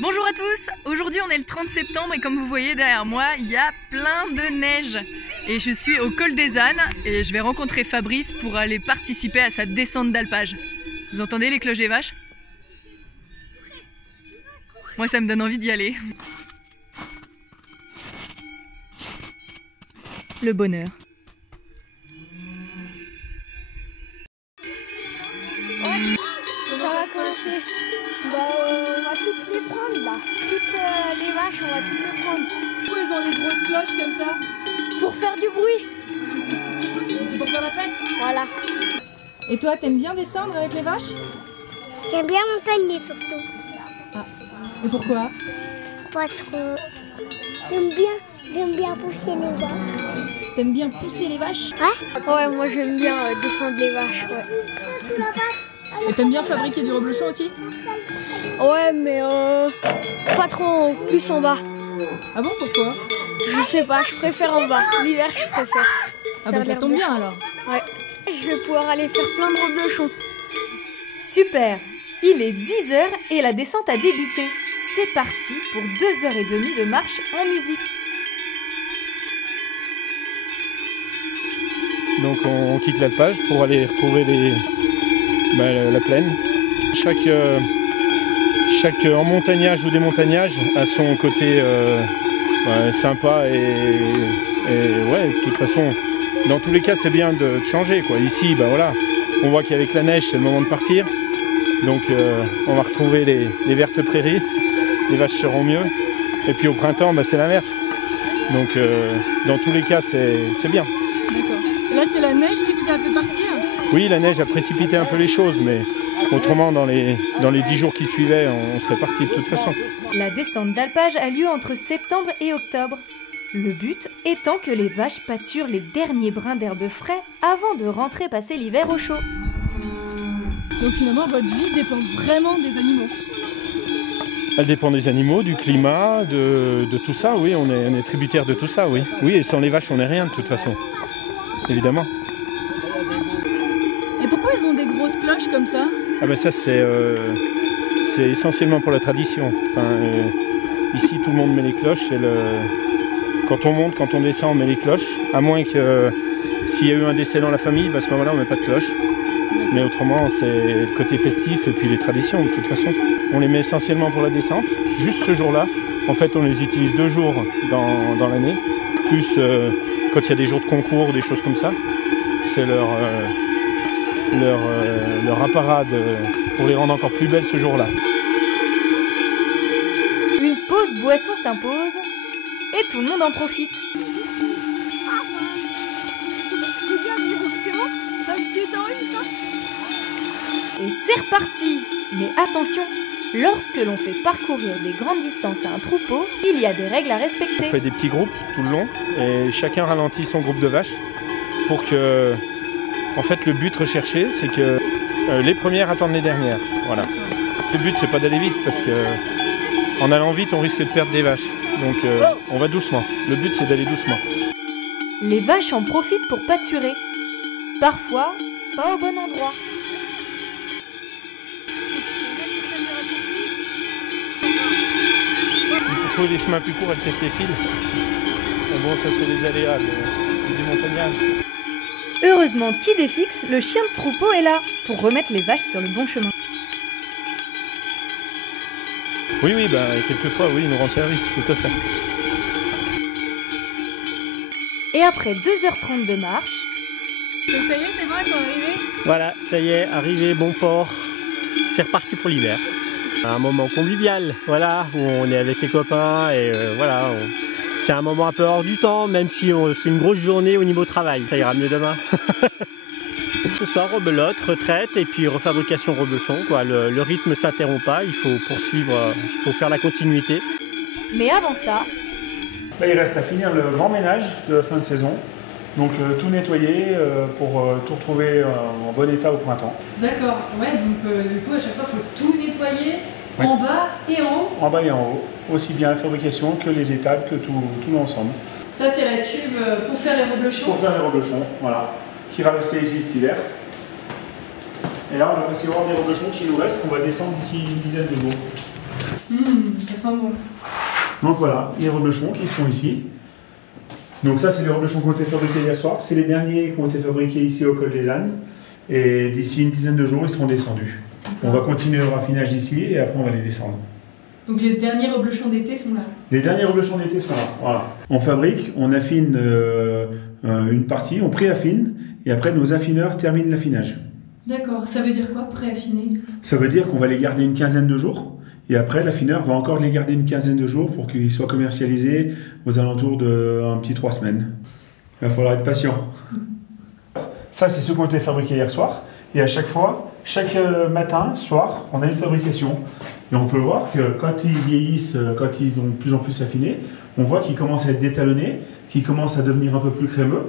Bonjour à tous, aujourd'hui on est le 30 septembre et comme vous voyez derrière moi, il y a plein de neige. Et je suis au col des ânes et je vais rencontrer Fabrice pour aller participer à sa descente d'alpage. Vous entendez les cloches des vaches? Moi ça me donne envie d'y aller. Le bonheur. Ça va commencer. On va toutes les prendre là. Toutes les vaches, on va toutes les prendre. Pourquoi ils ont des grosses cloches comme ça? Pour faire du bruit. C'est pour faire la fête? Voilà. Et toi, t'aimes bien descendre avec les vaches? J'aime bien montagne surtout. Ah. Et pourquoi? Parce que j'aime bien pousser les vaches. T'aimes bien pousser les vaches? Ouais, moi j'aime bien descendre les vaches. Ouais. Et t'aimes bien fabriquer du reblochon aussi? Ouais, mais pas trop, plus en bas. Ah bon, pourquoi? Je sais pas, je préfère en bas. L'hiver, je préfère. Ah bah ça tombe bien alors. Ouais. Je vais pouvoir aller faire plein de reblochons. Super! Il est 10h et la descente a débuté. C'est parti pour 2h30 de marche en musique. Donc on quitte l'alpage pour aller retrouver la plaine. Chaque emmontagnage ou démontagnage a son côté sympa et ouais, de toute façon, dans tous les cas c'est bien de changer quoi. Ici, bah voilà, on voit qu'avec la neige c'est le moment de partir. Donc on va retrouver les vertes prairies, les vaches seront mieux. Et puis au printemps, bah, c'est l'inverse. Donc dans tous les cas c'est bien. D'accord. Là c'est la neige qui vous a fait partir? Oui, la neige a précipité un peu les choses, mais autrement, dans les 10 jours qui suivaient, on serait parti de toute façon. La descente d'alpage a lieu entre septembre et octobre. Le but étant que les vaches pâturent les derniers brins d'herbe frais avant de rentrer passer l'hiver au chaud. Donc finalement, votre vie dépend vraiment des animaux? Elle dépend des animaux, du climat, de tout ça, oui, on est tributaire de tout ça, oui. Oui, et sans les vaches, on n'est rien de toute façon, évidemment. Et pourquoi ils ont des grosses cloches comme ça? Ah ben ça c'est essentiellement pour la tradition. Enfin, ici tout le monde met les cloches. Quand on monte, quand on descend, on met les cloches. À moins que s'il y a eu un décès dans la famille, ben à ce moment-là on met pas de cloche. Mais autrement c'est le côté festif et puis les traditions de toute façon. On les met essentiellement pour la descente. Juste ce jour-là, en fait on les utilise 2 jours dans l'année. Plus quand il y a des jours de concours, des choses comme ça. C'est leur apparat pour les rendre encore plus belles ce jour-là. Une pause boisson s'impose et tout le monde en profite. Et c'est reparti! Mais attention, lorsque l'on fait parcourir des grandes distances à un troupeau, il y a des règles à respecter. On fait des petits groupes tout le long et chacun ralentit son groupe de vaches pour que... En fait, le but recherché, c'est que les premières attendent les dernières. Voilà. Le but, c'est pas d'aller vite, parce qu'en allant vite, on risque de perdre des vaches. Donc, on va doucement. Le but, c'est d'aller doucement. Les vaches en profitent pour pâturer. Parfois, pas au bon endroit. Pour trouver les chemins plus courts, elle casse ses fils. Mais bon, ça, c'est les aléas du démontagnage. Heureusement qu'Idéfix, le chien de troupeau, est là pour remettre les vaches sur le bon chemin. Oui, bah, quelquefois, oui, il nous rend service, tout à fait. Et après 2h30 de marche... Donc ça y est, c'est bon, ils sont arrivés? Voilà, ça y est, arrivé, bon port. C'est reparti pour l'hiver. Un moment convivial, voilà, où on est avec les copains et voilà. C'est un moment un peu hors du temps, même si c'est une grosse journée au niveau travail. Ça ira mieux demain. Ce soir, rebelote, retraite et puis refabrication reblochon. Le rythme s'interrompt pas, il faut poursuivre, il faut faire la continuité. Mais avant ça... Là, il reste à finir le grand ménage de fin de saison. Donc tout nettoyer pour tout retrouver en bon état au printemps. D'accord, ouais, donc du coup à chaque fois il faut tout nettoyer, oui. En bas et en haut. En bas et en haut, aussi bien la fabrication que les étapes, que tout l'ensemble. Ça c'est la cuve pour faire les reblochons. Pour faire les reblochons, voilà, qui va rester ici cet hiver. Et là on va passer voir des reblochons qui nous restent, qu'on va descendre d'ici une dizaine de jours. sent bon. Donc voilà, les reblochons qui sont ici. Donc ça, c'est les reblochons qui ont été fabriqués hier soir. C'est les derniers qui ont été fabriqués ici au col des ânes. Et d'ici une dizaine de jours, ils seront descendus. On va continuer le raffinage d'ici et après on va les descendre. Donc les derniers reblochons d'été sont là. Les derniers reblochons d'été sont là. Voilà. On fabrique, on affine une partie, on pré-affine et après nos affineurs terminent l'affinage. D'accord, ça veut dire quoi, pré-affiner? Ça veut dire qu'on va les garder une quinzaine de jours et après l'affineur va encore les garder une quinzaine de jours pour qu'ils soient commercialisés aux alentours d'un petit 3 semaines. Il va falloir être patient. Ça, c'est ceux qui ont été fabriqués hier soir. Et à chaque fois, chaque matin, soir, on a une fabrication. Et on peut voir que quand ils vieillissent, quand ils ont de plus en plus affiné, on voit qu'ils commencent à être détalonnés, qu'ils commencent à devenir un peu plus crémeux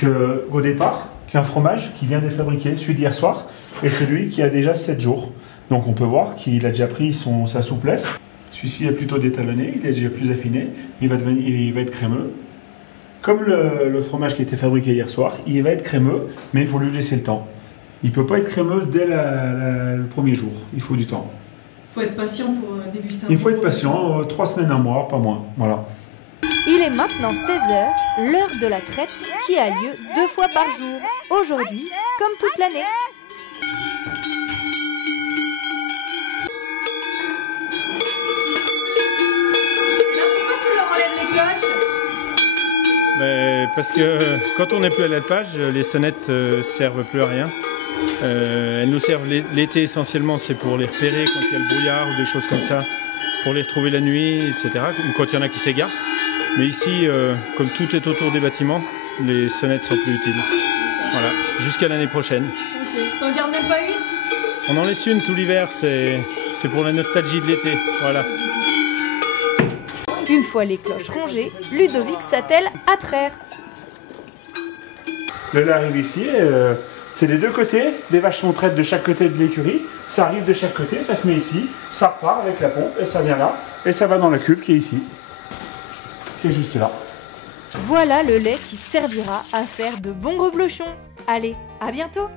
qu'au départ, qu'un fromage qui vient d'être fabriqué, celui d'hier soir, et celui qui a déjà 7 jours. Donc on peut voir qu'il a déjà pris sa souplesse. Celui-ci est plutôt détalonné, il est déjà plus affiné, il va être crémeux. Comme le fromage qui a été fabriqué hier soir, il va être crémeux, mais il faut lui laisser le temps. Il ne peut pas être crémeux dès le premier jour, il faut du temps. Il faut être patient pour déguster un Il faut être patient, 3 semaines, 1 mois, pas moins. Voilà. Il est maintenant 16h, l'heure de la traite qui a lieu 2 fois par jour. Aujourd'hui, comme toute l'année. Pourquoi tu leur enlèves les cloches? Parce que quand on n'est plus à l'alpage, les sonnettes servent plus à rien. Elles nous servent l'été essentiellement, c'est pour les repérer quand il y a le brouillard ou des choses comme ça, pour les retrouver la nuit, etc. Ou quand il y en a qui s'égarent. Mais ici, comme tout est autour des bâtiments, les sonnettes sont plus utiles. Voilà, jusqu'à l'année prochaine. Ok, t'en gardes même pas une? On en laisse une tout l'hiver, c'est pour la nostalgie de l'été. Voilà. Une fois les cloches rongées, Ludovic s'attelle à traire. Le lait arrive ici, c'est les deux côtés, les vaches sont traites de chaque côté de l'écurie, ça arrive de chaque côté, ça se met ici, ça repart avec la pompe et ça vient là, et ça va dans la cuve qui est ici, qui est juste là. Voilà le lait qui servira à faire de bons reblochons. Allez, à bientôt!